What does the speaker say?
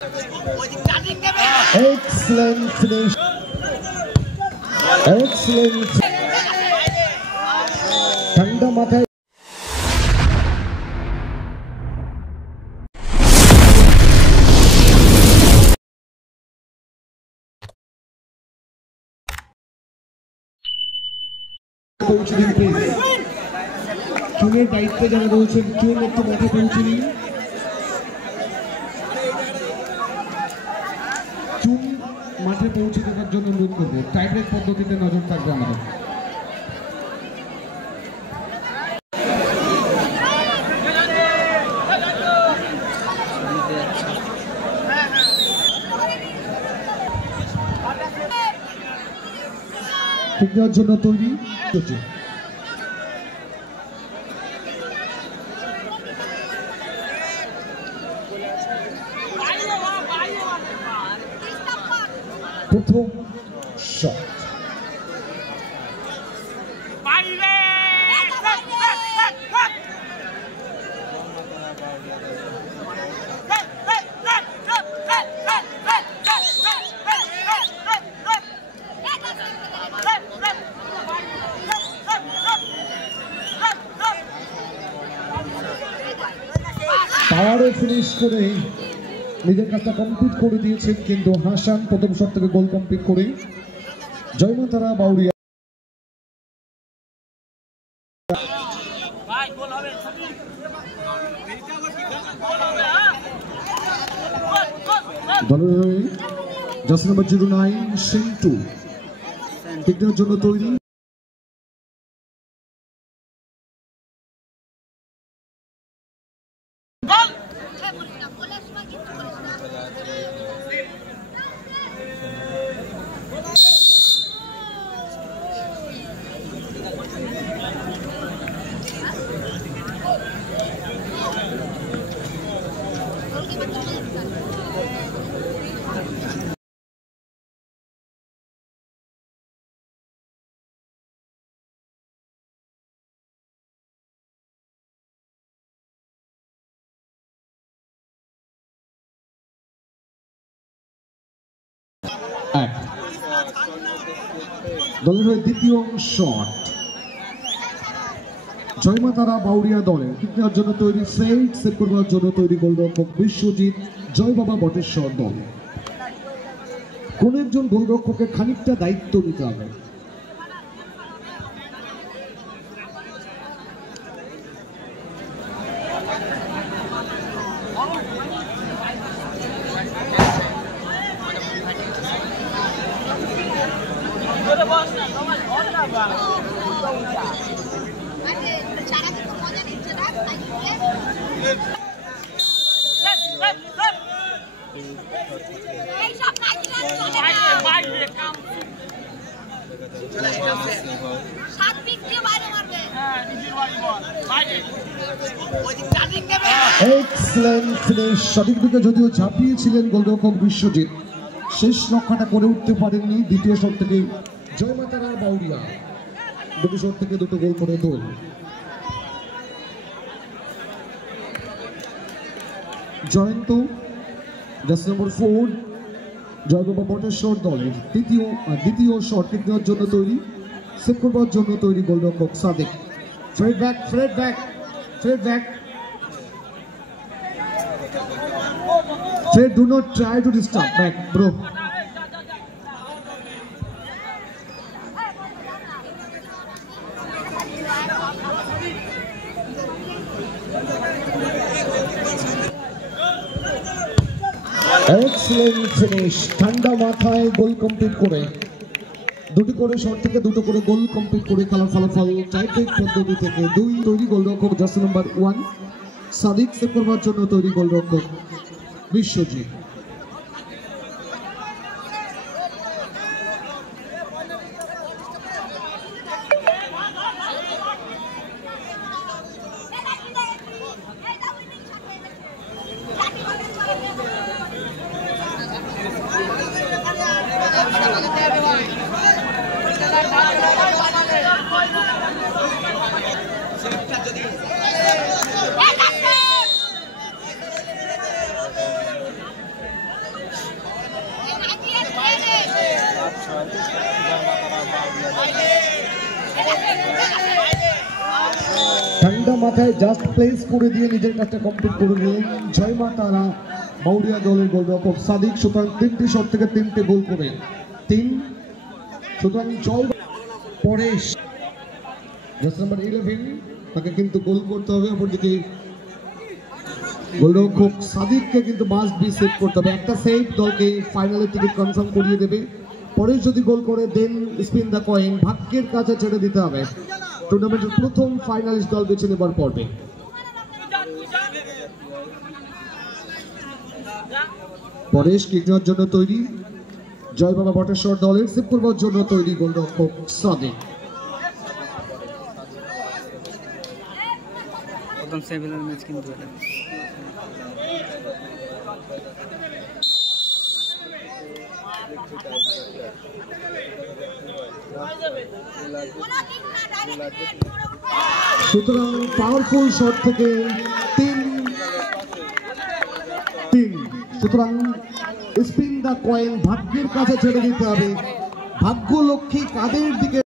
Excellent finish. Excellent. ঠান্ডা মাথায় পৌঁছে দিন প্লিজ। চুনের দায়িত্বে যারা রয়েছেন চুন একটু মাঠে পৌঁছে দিন। চুন মাঠে পৌঁছে দেওয়ার জন্য অনুরোধ করবো। টাইব্রেক পদ্ধতিতে নজর থাকবে আমাদের। ঠিক দেওয়ার জন্য তৈরি হচ্ছে। প্রথম শট পাওয়ারে ফিনিশ করে নিজের কাজটা কমপ্লিট করে দিয়েছেন, কিন্তু হাসান প্রথম শট থেকে গোল কমপ্লিট করে জয়মাতারা বাউরিয়া দলের হয়ে জার্সি নাম্বার 09 সিন্টু ঠিক দেওয়ার জন্য তৈরি। দলের হয়ে দ্বিতীয় শট জয়মাতারা বাউরিয়া দলের ঠিক দেওয়ার জন্য তৈরি। সেভ করবার জন্য তৈরি গোলরক্ষক বিশ্বজিৎ, জয় বাবা বটেশ্বর দল। কোন একজন গোলরক্ষকের খানিকটা দায়িত্ব নিতে হবে। সঠিক দিকে যদিও ঝাঁপিয়েছিলেন গোলরক্ষক বিশ্বজিৎ, শেষ রক্ষাটা করে উঠতে পারেননি। দ্বিতীয় শট থেকে জয়মাতারা বাউরিয়া দুটো শট থেকে দুটো গোল করে তোল। জয়ন্ত জার্সি নম্বর 4 জয় বাবা বটেশ্বর দলের দ্বিতীয় শট ঠিক দেওয়ার জন্য তৈরি। সেভ করবার জন্য তৈরি গোলরক্ষক Sadek. Fred back. Fred, do not try to disturb back, bro. Excellent finish. ঠান্ডা মাথায় গোল কমপ্লিট করে দুটি করে শট থেকে দুটো করে গোল কমপ্লিট করে খেলার ফলাফল টাইব্রেক পদ্ধতি থেকে 2 তৈরি গোলরক্ষক জার্সি নাম্বার 1 সাদিক, সেভ করবার জন্য তৈরি গোলরক্ষক বিশ্বজিৎ। মাথায় জাস্ট প্লেস করে দিয়ে নিজের কাজটা কমপ্লিট করে নিলেন জয় মা তারা মাউরিয়া দলের গোলরক্ষক সাদিক। সুতরাং 3টি শট থেকে 3টে গোল করে 3। সুতরাং জয় পরেশ জার্সি নাম্বার 11 তাকে কিন্তু গোল করতে হবে। অপরদিকে গোলরক্ষক সাদিককে কিন্তু মাস্ট বি সেভ করতে হবে। একটা সেভ দলকে ফাইনালে টিকিট কনফার্ম করিয়ে দেবে। পরেশ যদি গোল করে দেন স্পিন দ্য কয়েন, ভাগ্যের কাছে ছেড়ে দিতে হবে। টুর্নামেন্টের প্রথম ফাইনালিস্ট দল বেছে নেবার পর্বে পরেশ কিক নেওয়ার জন্য তৈরি, জয় বাবা বটেশ্বর দলের সেভ করবার জন্য তৈরি গোলরক্ষক সাদিক। প্রথম সেমিফাইনাল ম্যাচ কিন্তু এটা সুতরাং পাওয়ারফুল শট থেকে 3। সুতরাং স্পিন দ্য কয়েন, ভাগ্যের কাছে ছেড়ে দিতে হবে। ভাগ্য লক্ষ্মী কাদের দিকে